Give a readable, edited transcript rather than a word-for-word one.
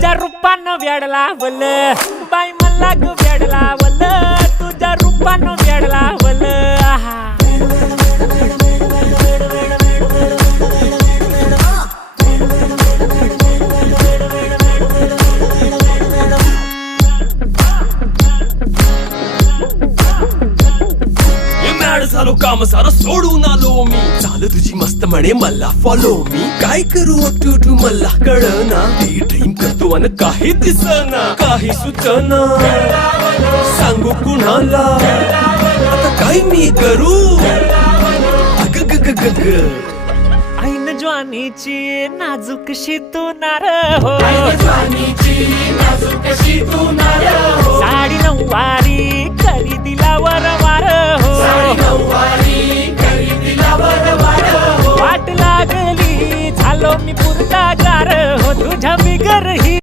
तुझ्या रूपानं वेड लावलं बाई मला ग वेड लावलं तुझ्या रूपानं वेड लावलं आहा झालो काम सारं सोडून आलो मी चाल तुझी मस्त म्हणे मला फॉलो मी काय करू टू मला कळना ती ड्रीम करतो अन काही दिसना काही सुचना सांगू कुणाला आता काय मी करू अग ग ग ग ग ऐन ज्वानीची नाजूकशी तू नार हो साडी नऊवारी करी दिला वरवार हो वाट लागली झालो मी पुरता गार हो तुझ्या बिगर ही